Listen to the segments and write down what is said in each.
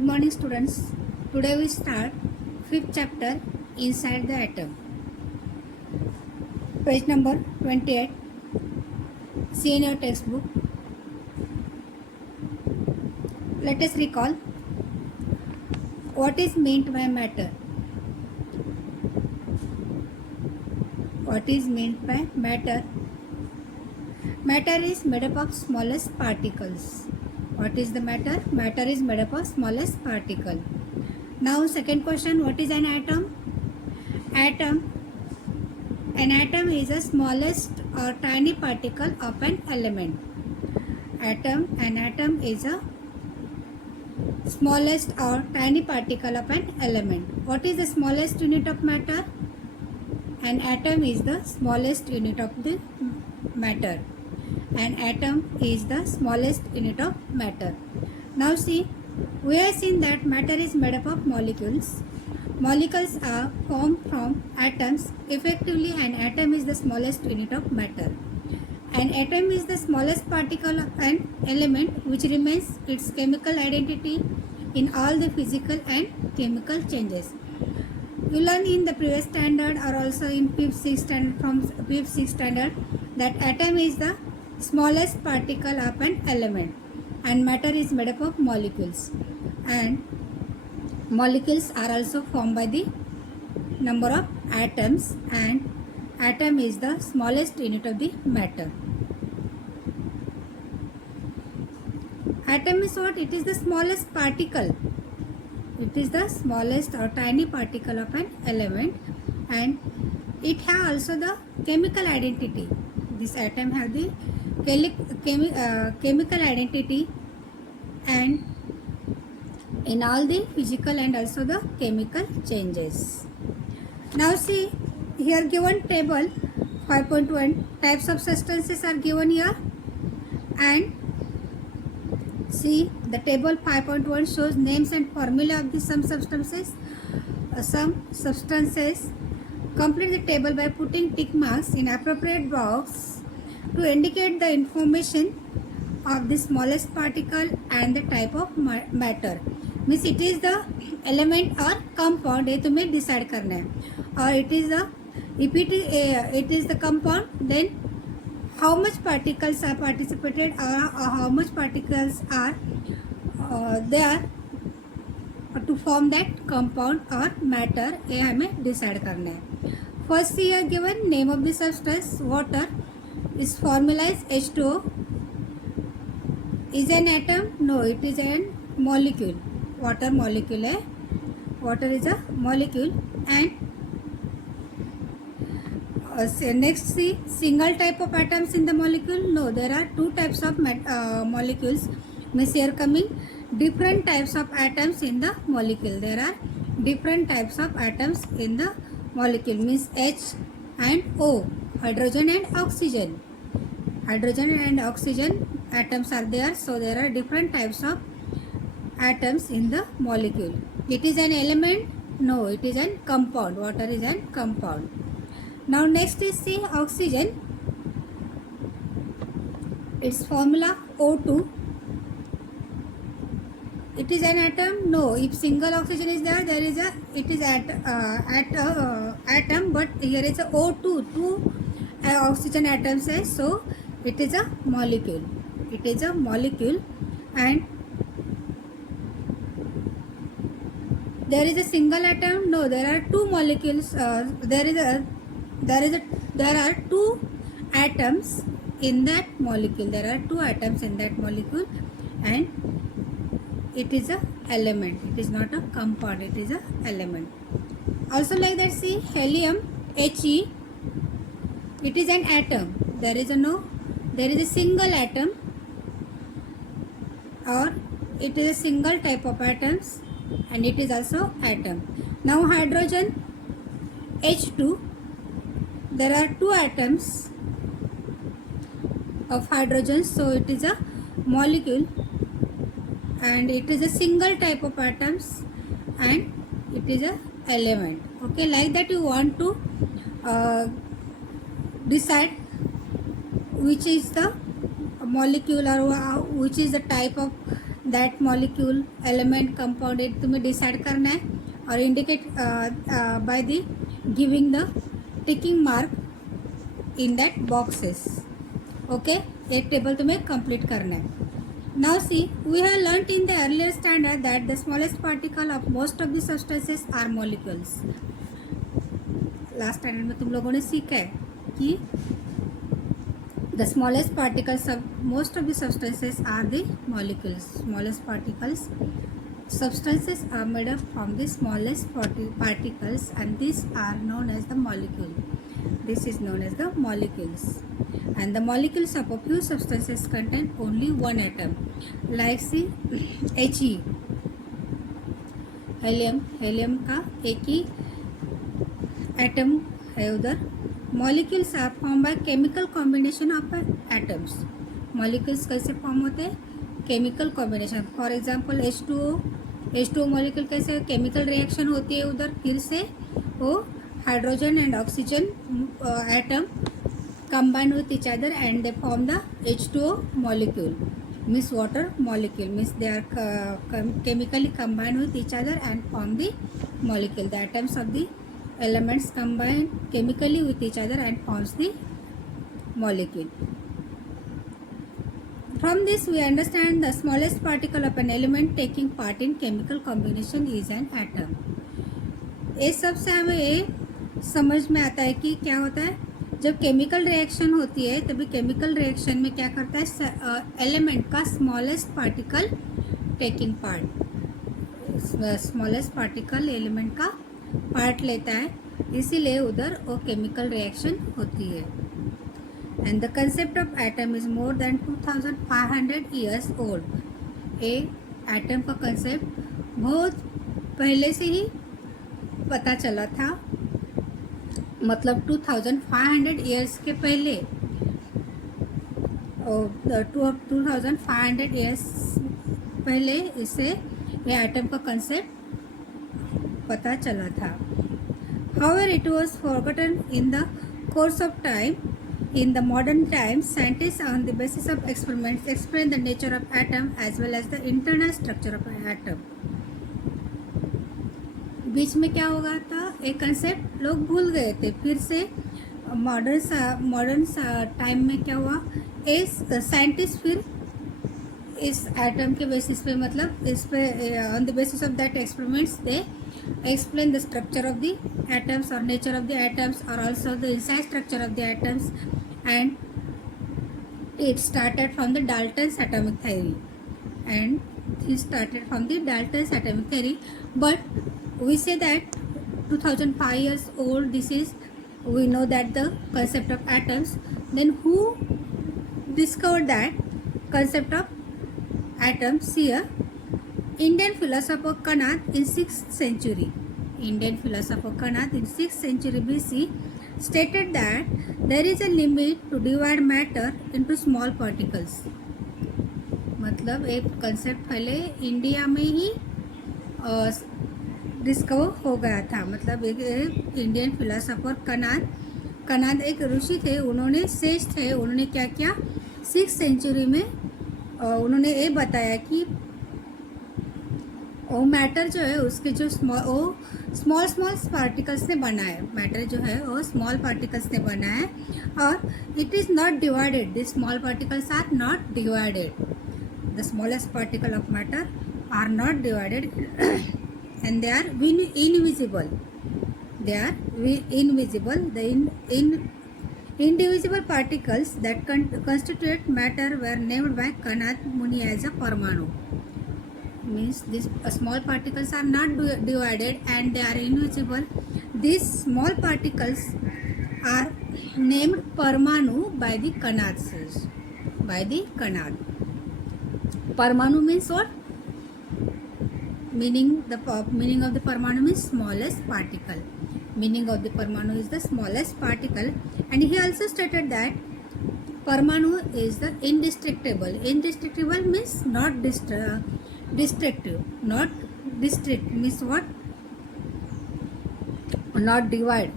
Good morning students. Today we start 5th chapter inside the atom. Page number 28. See in your textbook. Let us recall what is meant by matter. What is meant by matter? Matter is made up of smallest particles. What is the matter? Matter is made up of smallest particle. Now second question, what is an atom? An atom is the smallest or tiny particle of an element. An atom is a smallest or tiny particle of an element. What is the smallest unit of matter? An atom is the smallest unit of the matter. An atom is the smallest unit of matter. Now see, we have seen that matter is made up of molecules. Molecules are formed from atoms. Effectively, an atom is the smallest unit of matter. An atom is the smallest particle of an element which remains its chemical identity in all the physical and chemical changes. You learn in the previous standard or also in fifth, sixth standard, from fifth, sixth standard, that atom is the smallest particle of an element and matter is made up of molecules, and molecules are also formed by the number of atoms, and atom is the smallest unit of the matter. Atom is what? It is the smallest particle. It is the smallest or tiny particle of an element, and it has also the chemical identity. This atom has the chemical identity and in all the physical and also the chemical changes. Now see, here given table 5.1 types of substances are given here, and see the table 5.1 shows names and formula of the some substances. Complete the table by putting tick marks in appropriate box to indicate the information of the smallest particle and the type of matter. Means it is the element or compound, ये तुम्हें decide करना है. और it is the, if it is the compound, then how much particles are participated or how much particles are there to form that compound or matter, ये हमें decide करना है. First here given name of the substance, water. Its formula is H2O. Is an atom? No, it is a molecule. Water molecule है. Water is a molecule. And next see, single type of atoms in the molecule. No, there are two types of molecules. Means here coming different types of atoms in the molecule. There are different types of atoms in the molecule. Means H and O, hydrogen and oxygen. Hydrogen and oxygen atoms are there, so there are different types of atoms in the molecule. It is an element? No, it is a compound. Water is a compound. Now next is see oxygen. Its formula O2. It is an atom? No. If single oxygen is there, it is atom, but here is a O2, two oxygen atoms है, so it is a molecule. It is a molecule, and there is a single atom. No, there are two molecules. There are two atoms in that molecule. There are two atoms in that molecule, and it is a element. It is not a compound. It is a element. Also like that, see helium, He. It is an atom. There is a single atom, or it is a single type of atoms, and it is also atom. Now hydrogen, H2. There are two atoms of hydrogen, so it is a molecule, and it is a single type of atoms, and it is a element. Okay, like that you want to decide which is the molecule or which is the type of that molecule element compound तुम्हें decide करना है और indicate by the giving the ticking mark in that boxes. Okay, एक table तुम्हें complete करना है. Now see, we have learnt in the earlier standard that the smallest particle of most of the substances are molecules. Last standard में तुम लोगों ने सीखा है कि the smallest particles of most of the substances are the molecules. Smallest particles substances are made up from the smallest particles and these are known as the molecule. This is known as the molecules. And the molecules of a few substances contain only one atom. Like see He, helium का एक ही atom है उधर. Molecules are form by chemical combination of atoms. Molecules कैसे form होते हैं? Chemical combination. For example H2O molecule कैसे chemical reaction होती है उधर, फिर से वो hydrogen and oxygen atom combine with each other and they form the H2O molecule, means water molecule, means they are chemically combined with each other and form the molecule. The atoms of the elements combine chemically with each other and forms the molecule. From this we understand the smallest particle of an element taking part in chemical combination is an atom. इस सब से हमें ये समझ में आता है कि क्या होता है जब केमिकल रिएक्शन होती है, तभी केमिकल रिएक्शन में क्या करता है एलिमेंट का smallest particle taking part. Smallest particle element का पार्ट लेता है, इसीलिए उधर वो केमिकल रिएक्शन होती है. And the concept of atom is more than 2500 years old. A atom का कंसेप्ट बहुत पहले से ही पता चला था, मतलब 2500 ईयर्स के पहले, 2500 ईयर्स पहले इसे ये एटम का कंसेप्ट पता चला था. However, it was forgotten in the course of time. In the modern times, scientists on the basis of experiments explain the nature of atom as well as the internal structure of an atom. बीच में क्या हो गया था, एक concept लोग भूल गए थे. फिर से मॉडर्न टाइम में क्या हुआ, इस साइंटिस्ट फिर इस एटम के बेसिस पे, मतलब इस पे on the basis of that experiments they explain the structure of the atoms or nature of the atoms or also the inside structure of the atoms, and it started from the Dalton's atomic theory, but we say that 2005 years old, this is, we know that the concept of atoms. Then who discovered that concept of atoms? Here Indian philosopher Kanad in 6th century. Indian philosopher Kanad in 6th century BC stated that there is a limit to divide matter into small particles. मतलब एक concept पहले India में ही discover हो गया था. मतलब एक Indian philosopher Kanad एक ऋषि थे, उन्होंने सेज थे. उन्होंने क्या किया, 6th सेंचुरी में उन्होंने ये बताया कि वो मैटर जो है उसके जो स्मॉल पार्टिकल्स ने बना है. मैटर जो है वो स्मॉल पार्टिकल्स ने बना है और it is not divided. This small particles are not divided. The smallest particle of matter are not divided and they are invisible. They are invisible. The indivisible particles that constitute matter were named by Kanad Muni as a Parmanu. Means these small particles are not divided and they are invisible. These small particles are named Parmanu by the Kanad. By the Kanad. Parmanu means what? Meaning of the Parmanu means smallest particle. Meaning of the Parmanu is the smallest particle, and he also stated that Parmanu is the indestructible. Indestructible means not destructive. Not destruct means what? Not divide.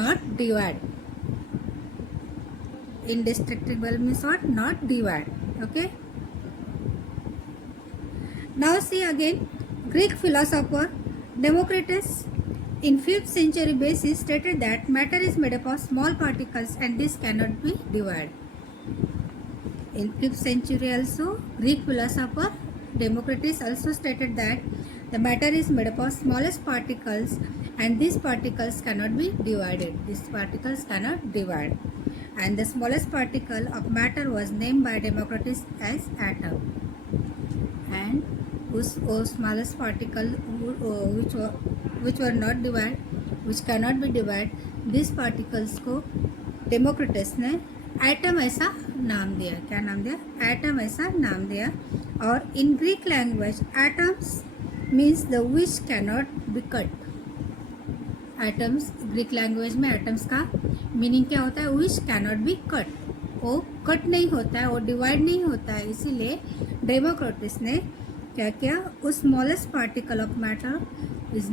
Not divide. Indestructible means what? Not divide. Okay. Now see again, Greek philosopher Democritus in 5th century basis stated that matter is made up of small particles and this cannot be divided. In 5th century also, Greek philosopher Democritus also stated that the matter is made up of smallest particles and these particles cannot be divided. These particles cannot divide. And the smallest particle of matter was named by Democritus as atom. And वो smallest particle which were not divided, which cannot be divided, these particles को Democritus ने atom ऐसा नाम दिया. क्या नाम दिया? Atom ऐसा नाम दिया. और in Greek language atoms means the which cannot be cut. Atoms Greek language में एटम्स का मीनिंग क्या होता है? Which cannot be cut. वो कट नहीं होता है, वो डिवाइड नहीं होता है. इसीलिए डेमोक्रिटस ने क्या किया? उस smallest particle of matter is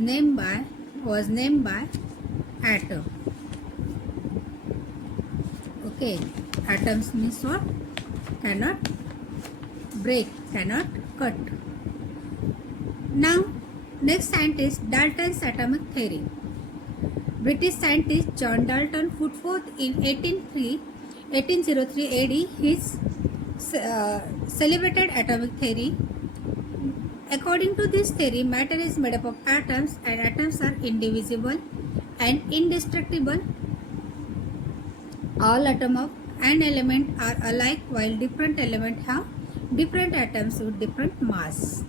was named by atom. Okay, atoms means what? Cannot break, cannot cut. Now, next scientist, Dalton's atomic theory. British scientist John Dalton put forth in 1803 AD his celebrated atomic theory. According to this theory, matter is made up of atoms and atoms are indivisible and indestructible. All atoms of an element are alike while different elements have different atoms with different mass.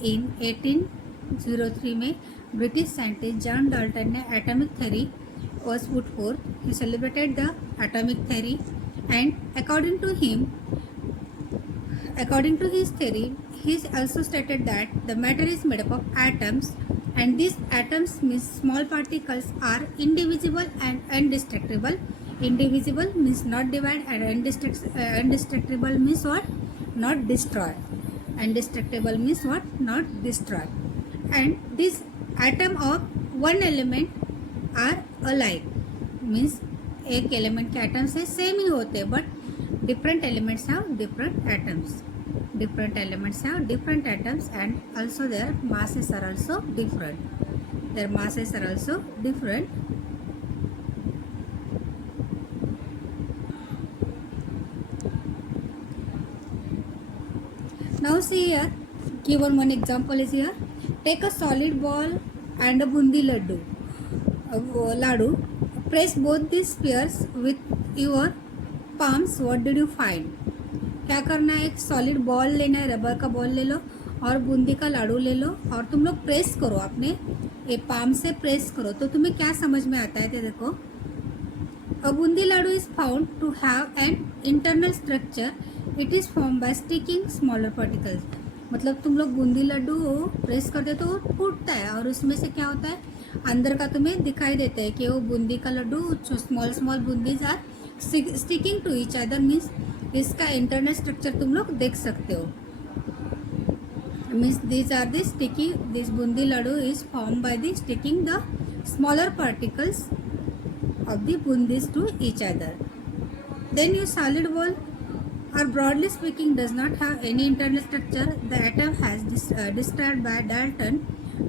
In 1803 में British scientist John Dalton ने atomic theory was put forth. He celebrated the atomic theory and according to his theory, he also stated that the matter is made up of atoms and these atoms means small particles are indivisible and indestructible. Indivisible means not divide and indestructible means what? Not destroy. Indestructible means what? Not destroy. And these atom of one element are alike. Means एक element के atoms है same ही होते हैं but different elements have different atoms. Different elements have different atoms and also their masses are also different. Their masses are also different. Now see here, given one example is here. Take a solid ball and a bundi laddu. Press both these spheres with your palms. What did you find? क्या करना है? एक solid ball लेना है, rubber का ball ले लो और बूंदी का लाडू ले लो और तुम लोग प्रेस करो, अपने ये पाम से प्रेस करो तो तुम्हें क्या समझ में आता है? तो देखो, a boondi laddoo is found to have an internal structure. It is form by sticking smaller particles. मतलब तुम लोग बूंदी लड्डू प्रेस करते तो वो फूटता है और उसमें से क्या होता है? अंदर का तुम्हें दिखाई देता है कि वो बूंदी का laddoo small small boondis are sticking to each other. Means इसका इंटरनल स्ट्रक्चर तुम लोग देख सकते हो. Means these are the sticky, this boondi laddoo is form by the sticking the smaller particles of the bundis to each other. Then your solid ball, or broadly speaking, does not have any internal structure. The atom has described by Dalton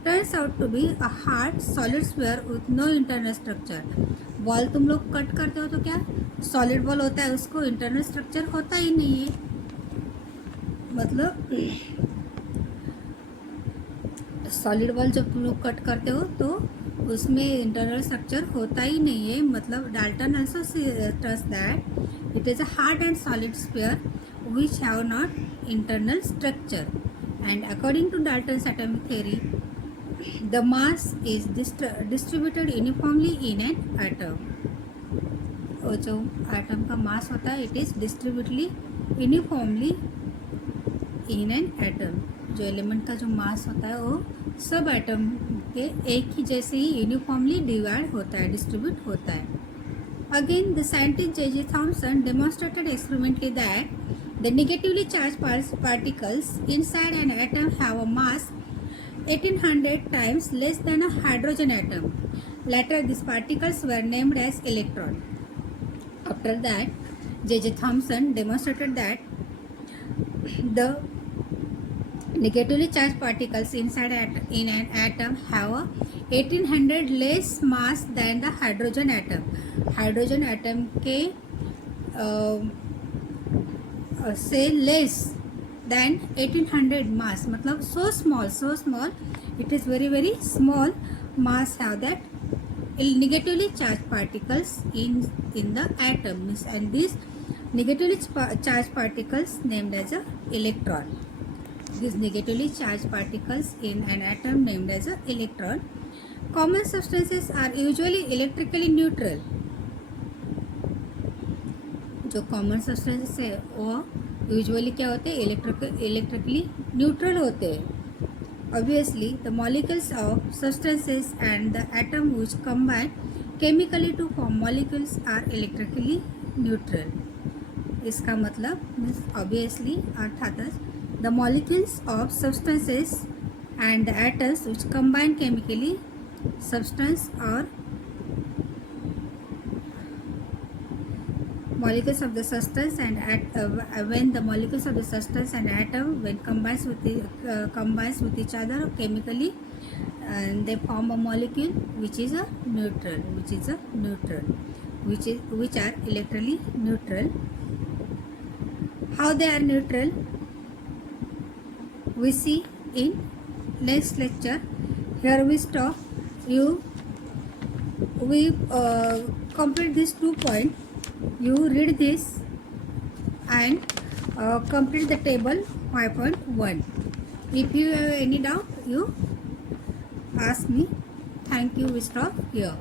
turns out to be a hard solid sphere with no internal structure. Ball तुम लोग cut करते हो तो क्या solid ball होता है, उसको internal structure होता ही नहीं है. मतलब सॉलिड बॉल जब तुम लोग कट करते हो तो उसमें इंटरनल स्ट्रक्चर होता ही नहीं है. मतलब Dalton also stressed that it is a hard and solid sphere which have not internal structure. And according to Dalton's atomic theory, the mass is distributed uniformly in an atom. और जो atom का mass होता है it is distributedly uniformly in an atom. जो element का जो मास होता है वो सब एटम के एक ही जैसे ही यूनिफॉर्मली डिवाइड होता है, डिस्ट्रीब्यूट होता है. Again the scientist J.J. Thomson demonstrated experimentally that the negatively charged particles inside an atom have a mass 1800 times less than a hydrogen atom. Later these particles were named as electron. After that J.J. Thomson demonstrated that the negatively charged particles inside in an atom have a 1800 less mass than the hydrogen atom. Hydrogen atom के से less than 1800 mass, मतलब so small, it is very small mass have that negatively charged particles in the atom, and these negatively charged particles named as a electron. These negatively charged particles in an atom named as a electron. Common substances are usually electrically neutral. जो common substances है वो usually क्या होते हैं, electrically neutral होते हैं. Obviously the molecules of substances and the atom which combine chemically to form molecules are electrically neutral. इसका मतलब मीन्स ऑब्वियसली अर्थातच the molecules of substances and the atoms which combine chemically substance or molecules of the substance and when the molecules of the substance and atom when combines with each other chemically, and they form a molecule which are electrically neutral. How they are neutral we see in next lecture. Here we stop. We complete this 2 point. You read this and complete the table 5.1. If you have any doubt, you ask me. Thank you. We stop here.